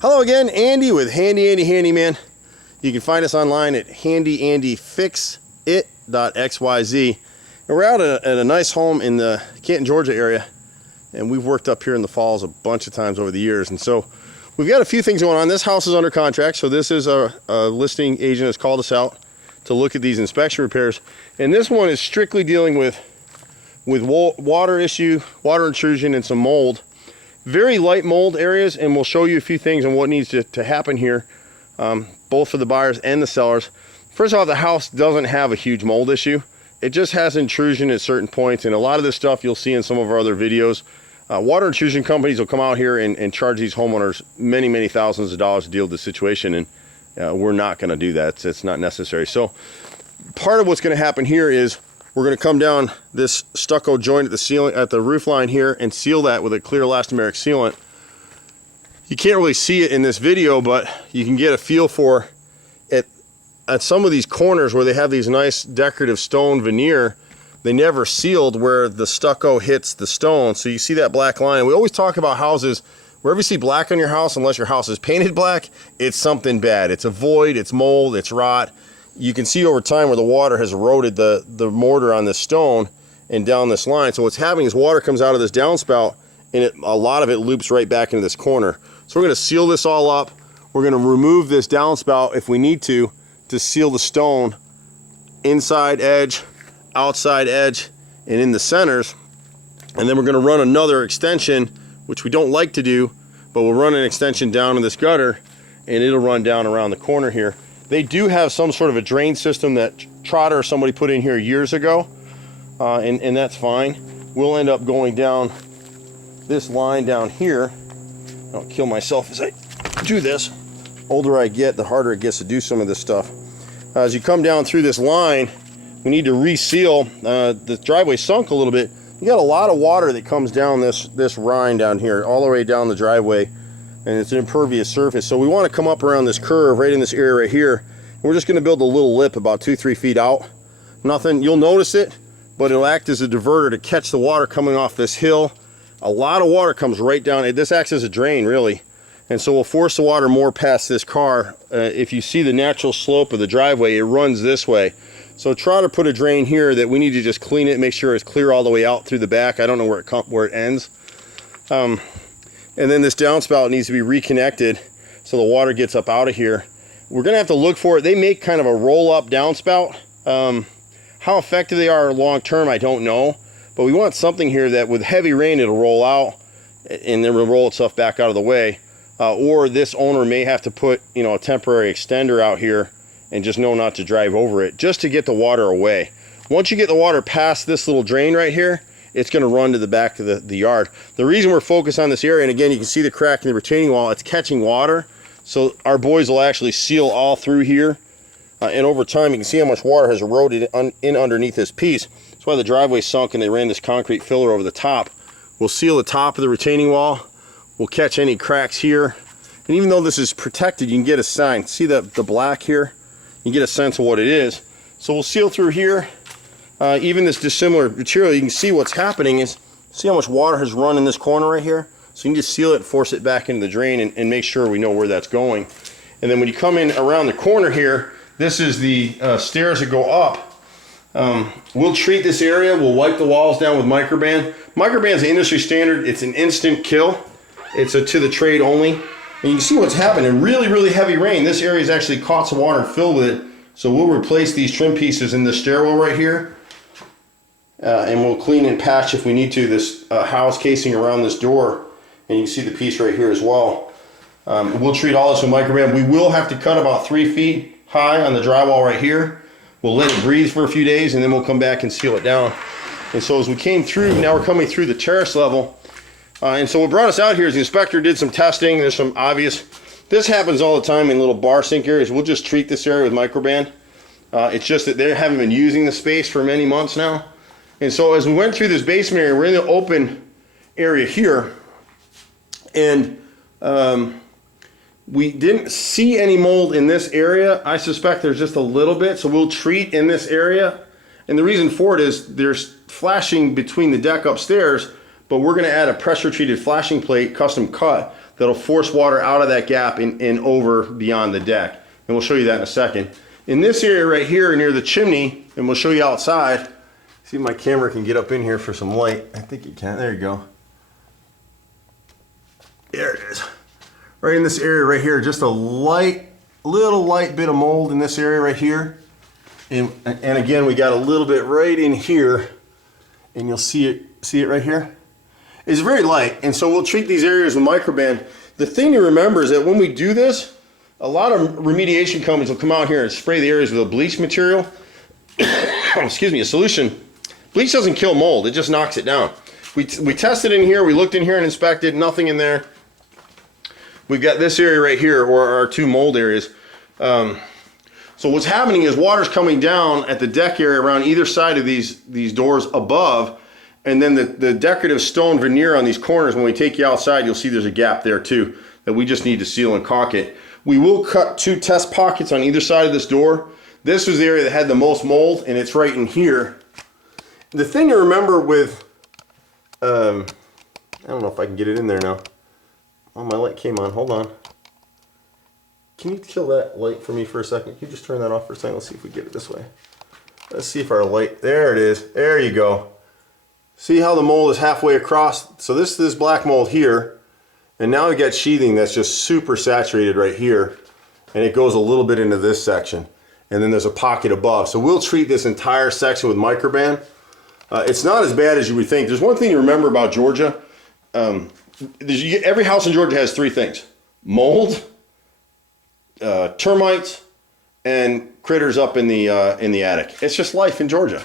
Hello again, Andy with Handy Andy Handyman. You can find us online at handyandyfixit.xyz. And we're out at a nice home in the Canton, Georgia area, and we've worked up here in the falls a bunch of times over the years. And so we've got a few things going on. This house is under contract, so this is a listing agent has called us out to look at these inspection repairs. And this one is strictly dealing with water issue, water intrusion, and some mold. Very light mold areas, and we'll show you a few things on what needs to happen here, both for the buyers and the sellers. First off, the house doesn't have a huge mold issue. It just has intrusion at certain points, and a lot of this stuff you'll see in some of our other videos. Water intrusion companies will come out here and charge these homeowners many thousands of dollars to deal with the situation, and we're not going to do that. It's not necessary. So part of what's going to happen here is we're going to come down this stucco joint at the ceiling, at the roof line here, and seal that with a clear elastomeric sealant. You can't really see it in this video, but you can get a feel for it at some of these corners where they have these nice decorative stone veneer. They never sealed where the stucco hits the stone, so you see that black line. We always talk about houses, wherever you see black on your house, unless your house is painted black, it's something bad. It's a void, it's mold, it's rot. You can see over time where the water has eroded the mortar on this stone and down this line. So what's happening is water comes out of this downspout, and a lot of it loops right back into this corner. So we're going to seal this all up. We're going to remove this downspout if we need to seal the stone inside edge, outside edge, and in the centers. And then we're going to run another extension, which we don't like to do, but we'll run an extension down in this gutter, and it'll run down around the corner here. They do have some sort of a drain system that Trotter or somebody put in here years ago, and that's fine. We'll end up going down this line down here. I'll kill myself as I do this. The older I get, the harder it gets to do some of this stuff. As you come down through this line, we need to reseal. The driveway sunk a little bit. You got a lot of water that comes down this rind down here, all the way down the driveway. And it's an impervious surface, so we want to come up around this curve right in this area right here. And we're just going to build a little lip about 2-3 feet out. Nothing, you'll notice it, but it'll act as a diverter to catch the water coming off this hill. A lot of water comes right down. This acts as a drain, really, and so we'll force the water more past this car. If you see the natural slope of the driveway, it runs this way. So try to put a drain here that we need to just clean it, make sure it's clear all the way out through the back. I don't know where it ends. And then this downspout needs to be reconnected so the water gets up out of here. We're going to have to look for it. They make kind of a roll-up downspout. How effective they are long term, I don't know. But we want something here that with heavy rain, it'll roll out and then it'll roll itself back out of the way. Or this owner may have to put, a temporary extender out here and just know not to drive over it, just to get the water away. Once you get the water past this little drain right here, it's going to run to the back of the yard. The reason we're focused on this area, and again, you can see the crack in the retaining wall, it's catching water. So our boys will actually seal all through here. And over time, you can see how much water has eroded in underneath this piece. That's why the driveway sunk and they ran this concrete filler over the top. We'll seal the top of the retaining wall. We'll catch any cracks here. And even though this is protected, you can get a sign. See the black here? You can get a sense of what it is. So we'll seal through here. Even this dissimilar material, you can see what's happening is, see how much water has run in this corner right here? So you can just seal it and force it back into the drain and make sure we know where that's going. And then when you come in around the corner here, this is the stairs that go up. We'll treat this area, we'll wipe the walls down with microban. Microban is the industry standard, it's an instant kill. It's a to the trade only. And you can see what's happened in really heavy rain. This area has actually caught some water and filled with it. So we'll replace these trim pieces in the stairwell right here. And we'll clean and patch if we need to this house casing around this door, and you can see the piece right here as well. We'll treat all this with microban. We will have to cut about 3 feet high on the drywall right here. We'll let it breathe for a few days, and then we'll come back and seal it down. And so as we came through, now we're coming through the terrace level, and so what brought us out here is the inspector did some testing. There's some obvious, this happens all the time in little bar sink areas. We'll just treat this area with microban. It's just that they haven't been using the space for many months now. And so as we went through this basement area, we're in the open area here, and we didn't see any mold in this area. I suspect there's just a little bit, so we'll treat in this area. And the reason for it is there's flashing between the deck upstairs, but we're going to add a pressure treated flashing plate, custom cut, that'll force water out of that gap and over beyond the deck. And we'll show you that in a second. In this area right here near the chimney, and we'll show you outside. See if my camera can get up in here for some light. I think it can. There you go. There it is. Right in this area right here, just a little light bit of mold in this area right here. And again, we got a little bit right in here, and you'll see it right here. It's very light, and so we'll treat these areas with microban. The thing to remember is that when we do this, a lot of remediation companies will come out here and spray the areas with a bleach material. Excuse me, a solution. Bleach doesn't kill mold, it just knocks it down. We tested in here, we looked in here and inspected, nothing in there. We've got this area right here, or our 2 mold areas. So what's happening is water's coming down at the deck area around either side of these doors above, and then the decorative stone veneer on these corners, when we take you outside, you'll see there's a gap there too that we just need to seal and caulk it. We will cut 2 test pockets on either side of this door. This was the area that had the most mold, and it's right in here. The thing to remember with, I don't know if I can get it in there now. Oh, my light came on, hold on. Can you kill that light for me for a second? Can you just turn that off for a second? Let's see if we get it this way. Let's see if our light, there it is. There you go. See how the mold is halfway across? So this is black mold here, and now we've got sheathing that's just super saturated right here, and it goes a little bit into this section, and then there's a pocket above. So we'll treat this entire section with microban. It's not as bad as you would think. There's one thing to remember about Georgia. Every house in Georgia has 3 things: mold, termites, and critters up in the attic. It's just life in Georgia.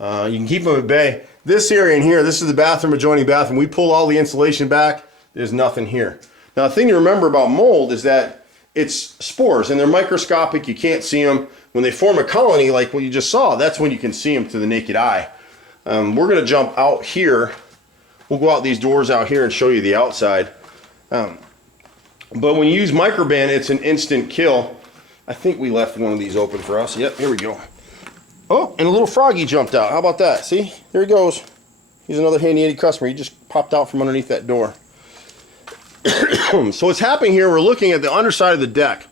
You can keep them at bay. This area in here, this is the bathroom, adjoining bathroom. We pull all the insulation back. There's nothing here. Now, the thing to remember about mold is that it's spores, and they're microscopic. You can't see them. When they form a colony, like what you just saw, that's when you can see them to the naked eye. We're going to jump out here. We'll go out these doors out here and show you the outside. But when you use microban, it's an instant kill. I think we left one of these open for us. Yep, here we go. Oh, and a little froggy jumped out. How about that? See? There he goes. He's another HandyANdy customer. He just popped out from underneath that door. So what's happening here, we're looking at the underside of the deck.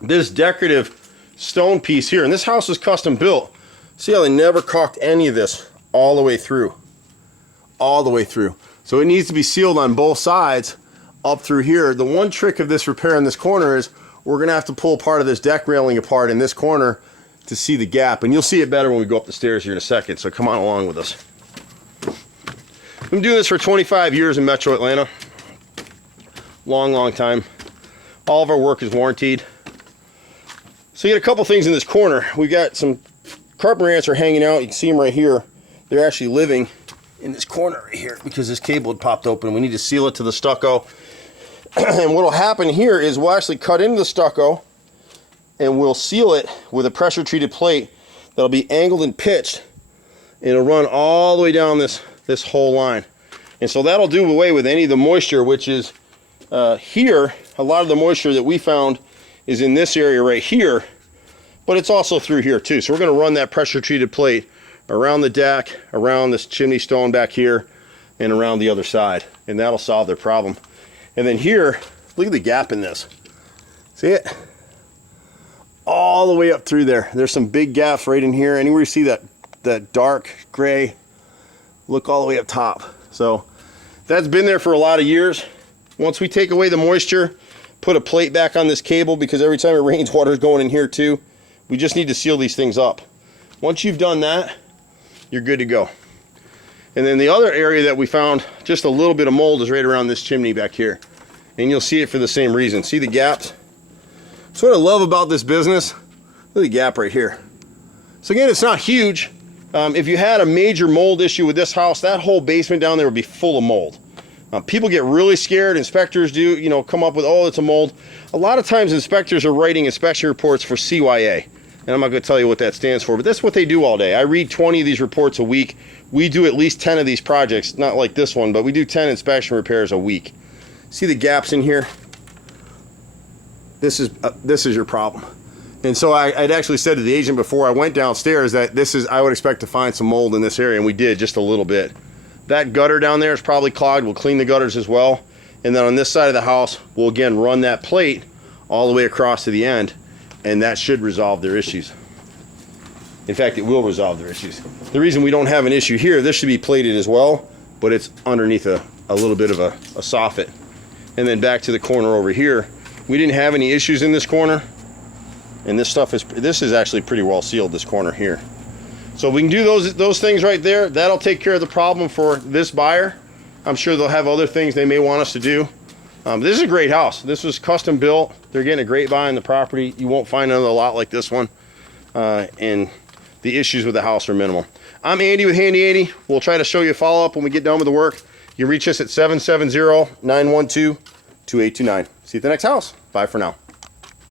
This decorative stone piece here, and this house is custom built. See how they never caulked any of this all the way through. All the way through. So it needs to be sealed on both sides up through here. The one trick of this repair in this corner is we're going to have to pull part of this deck railing apart in this corner to see the gap, and you'll see it better when we go up the stairs here in a second, so come on along with us. I've been doing this for 25 years in Metro Atlanta. Long time. All of our work is warranted. So you get a couple things in this corner. We've got some carpenter ants are hanging out. You can see them right here. They're actually living in this corner right here because this cable had popped open. We need to seal it to the stucco. And what will happen here is we'll actually cut into the stucco and we'll seal it with a pressure treated plate that'll be angled and pitched. It'll run all the way down this whole line. And so that'll do away with any of the moisture, which is here. A lot of the moisture that we found is in this area right here, but it's also through here too. So we're going to run that pressure treated plate around the deck, around this chimney stone back here, and around the other side, and that'll solve their problem. And then here, look at the gap in this. See it? All the way up through there. There's some big gaps right in here. Anywhere you see that dark gray, look all the way up top. So that's been there for a lot of years. Once we take away the moisture, put a plate back on this cable, because every time it rains, water's going in here too. We just need to seal these things up. Once you've done that, you're good to go. And then the other area that we found just a little bit of mold is right around this chimney back here. And you'll see it for the same reason. See the gaps? That's what I love about this business. Look at the gap right here. So again, it's not huge. If you had a major mold issue with this house, that whole basement down there would be full of mold. People get really scared. Inspectors do, come up with, oh, it's a mold. A lot of times inspectors are writing inspection reports for CYA. And I'm not going to tell you what that stands for, but that's what they do all day. I read 20 of these reports a week. We do at least 10 of these projects, not like this one, but we do 10 inspection repairs a week. See the gaps in here? This is your problem. And so I'd actually said to the agent before I went downstairs that I would expect to find some mold in this area, and we did just a little bit. That gutter down there is probably clogged. We'll clean the gutters as well. And then on this side of the house, we'll again run that plate all the way across to the end, and that should resolve their issues. In fact, it will resolve their issues. The reason we don't have an issue here, this should be plated as well, but it's underneath a little bit of a soffit. And then back to the corner over here, we didn't have any issues in this corner, and this is actually pretty well sealed, this corner here. So we can do those things right there. That'll take care of the problem for this buyer. I'm sure they'll have other things they may want us to do. This is a great house. This was custom built. They're getting a great buy on the property. You won't find another lot like this one. And the issues with the house are minimal. I'm Andy with Handy Andy. We'll try to show you a follow-up when we get done with the work. You can reach us at 770-912-2829. See you at the next house. Bye for now.